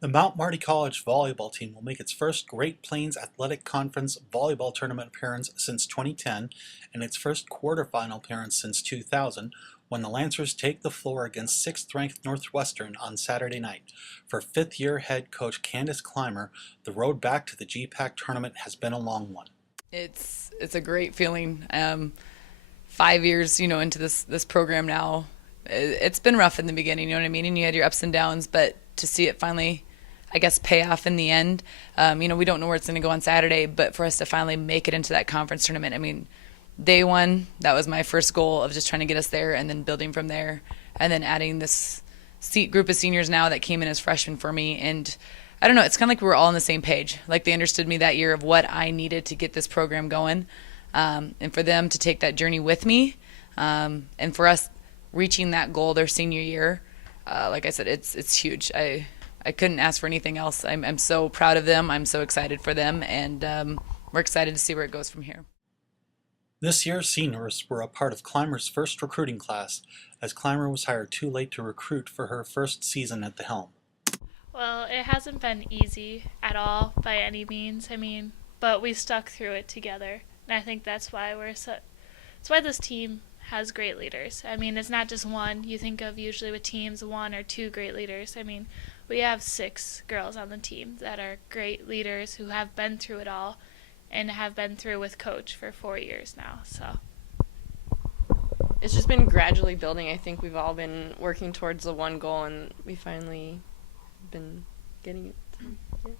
The Mount Marty College volleyball team will make its first Great Plains Athletic Conference volleyball tournament appearance since 2010 and its first quarterfinal appearance since 2000 when the Lancers take the floor against 6th-ranked Northwestern on Saturday night. For fifth-year head coach Candace Clymer, the road back to the GPAC tournament has been a long one. It's a great feeling. 5 years, into this program now. It's been rough in the beginning, you know what I mean? And you had your ups and downs, but to see it finally, I guess, pay off in the end. We don't know where it's going to go on Saturday, but for us to finally make it into that conference tournament, I mean, day one, that was my first goal of just trying to get us there and then building from there, and then adding this group of seniors now that came in as freshmen for me. And I don't know, it's kind of like we were all on the same page. Like they understood me that year of what I needed to get this program going, and for them to take that journey with me, and for us reaching that goal their senior year. Like I said, it's huge. I couldn't ask for anything else. I'm so proud of them. I'm so excited for them, and we're excited to see where it goes from here. This year's seniors were a part of Clymer's first recruiting class, as Clymer was hired too late to recruit for her first season at the helm. Well, it hasn't been easy at all by any means. But we stuck through it together, and I think that's why that's why this team has great leaders. It's not just one. You think of usually with teams one or two great leaders. We have 6 girls on the team that are great leaders who have been through it all and have been through with coach for 4 years now. So it's just been gradually building. I think we've all been working towards the one goal, and we finally been getting it.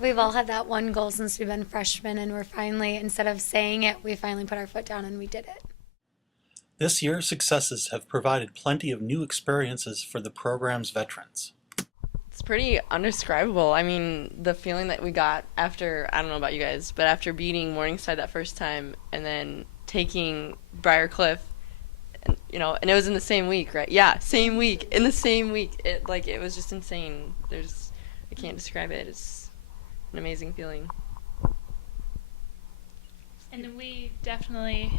We've all had that one goal since we've been freshmen, and we're finally, instead of saying it, we finally put our foot down and we did it. This year's successes have provided plenty of new experiences for the program's veterans. It's pretty undescribable. The feeling that we got after, I don't know about you guys, but after beating Morningside that first time and then taking Briarcliff, and it was in the same week, right? Yeah, same week, in the same week. It was just insane. I can't describe it. It's an amazing feeling. And we definitely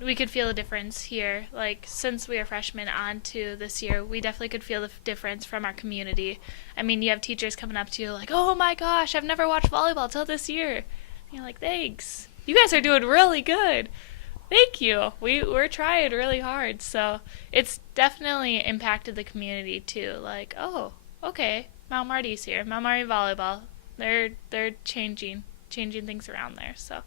we could feel a difference here. Like, since we are freshmen on to this year, we definitely could feel the difference from our community. You have teachers coming up to you like, oh my gosh, I've never watched volleyball till this year. And you're like, thanks. You guys are doing really good. Thank you. We're trying really hard. So it's definitely impacted the community too. Like, oh, okay, Mount Marty's here. Mount Marty Volleyball. They're changing things around there. So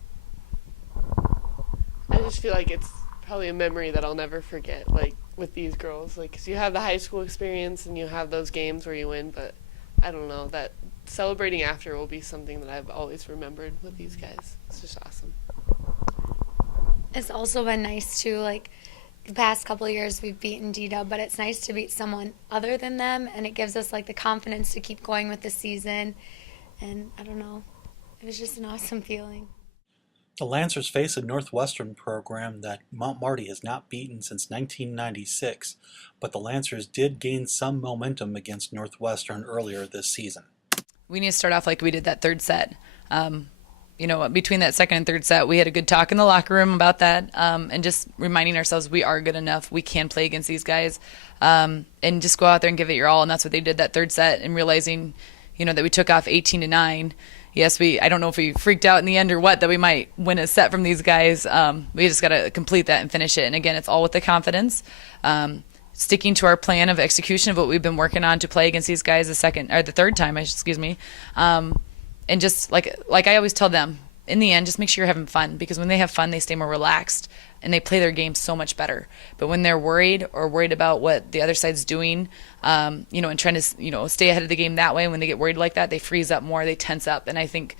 I just feel like it's probably a memory that I'll never forget, like, with these girls. Like, 'cause you have the high school experience and you have those games where you win, but I don't know, that celebrating after will be something that I've always remembered with these guys. It's just awesome. It's also been nice too, like the past couple of years we've beaten D-Dub, but it's nice to beat someone other than them, and it gives us like the confidence to keep going with the season. And I don't know, it was just an awesome feeling. The Lancers face a Northwestern program that Mount Marty has not beaten since 1996, but the Lancers did gain some momentum against Northwestern earlier this season. We need to start off like we did that third set. Between that second and third set, we had a good talk in the locker room about that, and just reminding ourselves we are good enough. We can play against these guys, and just go out there and give it your all. And that's what they did that third set, and realizing, that we took off 18-9. Yes, I don't know if we freaked out in the end or what, that we might win a set from these guys. We just got to complete that and finish it. And again, it's all with the confidence, sticking to our plan of execution of what we've been working on to play against these guys the third time, and just like I always tell them, in the end, just make sure you're having fun, because when they have fun, they stay more relaxed and they play their game so much better. But when they're worried about what the other side's doing, and trying to, stay ahead of the game that way, when they get worried like that, they freeze up more, they tense up. And I think,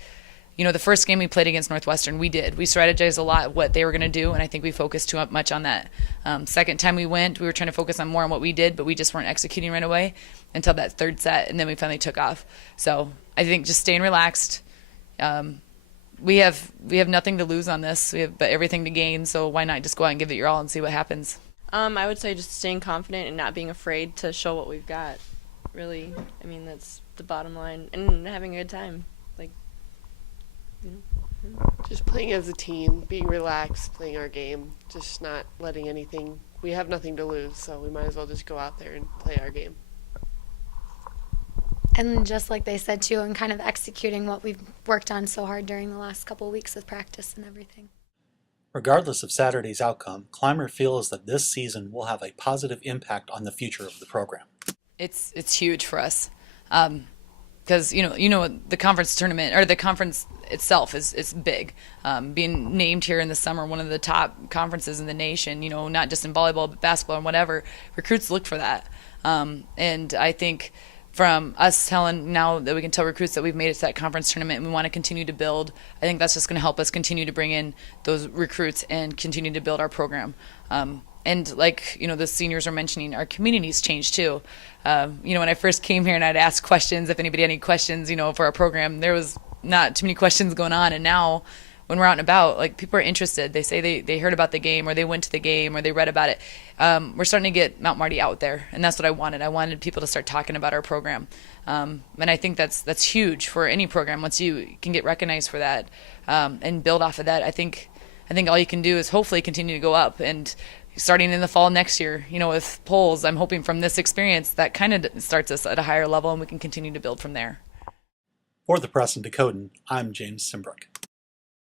the first game we played against Northwestern, we strategized a lot what they were going to do, and I think we focused too much on that. Second time we went, we were trying to focus on more on what we did, but we just weren't executing right away until that third set, and then we finally took off. So I think just staying relaxed. We have nothing to lose on this. We have but everything to gain, so why not just go out and give it your all and see what happens? I would say just staying confident and not being afraid to show what we've got. Really, that's the bottom line, and having a good time. Just playing as a team, being relaxed, playing our game, just not letting anything. We have nothing to lose, so we might as well just go out there and play our game. And just like they said too, and kind of executing what we've worked on so hard during the last couple of weeks with practice and everything. Regardless of Saturday's outcome, Clymer feels that this season will have a positive impact on the future of the program. It's huge for us, because the conference tournament or the conference itself is big. Being named here in the summer one of the top conferences in the nation, not just in volleyball but basketball and whatever, recruits look for that. And I think from us telling now that we can tell recruits that we've made it to that conference tournament and we want to continue to build, I think that's just going to help us continue to bring in those recruits and continue to build our program. And like, the seniors are mentioning, our community's changed too. When I first came here and I'd ask questions, if anybody had any questions, for our program, there was not too many questions going on. And now when we're out and about, like, people are interested. They say they heard about the game or they went to the game or they read about it. We're starting to get Mount Marty out there, and that's what I wanted. I wanted people to start talking about our program. And I think that's huge for any program. Once you can get recognized for that and build off of that, I think all you can do is hopefully continue to go up. And starting in the fall next year, with polls, I'm hoping from this experience that kind of starts us at a higher level and we can continue to build from there. For the Press and Decodin, I'm James Simbrook.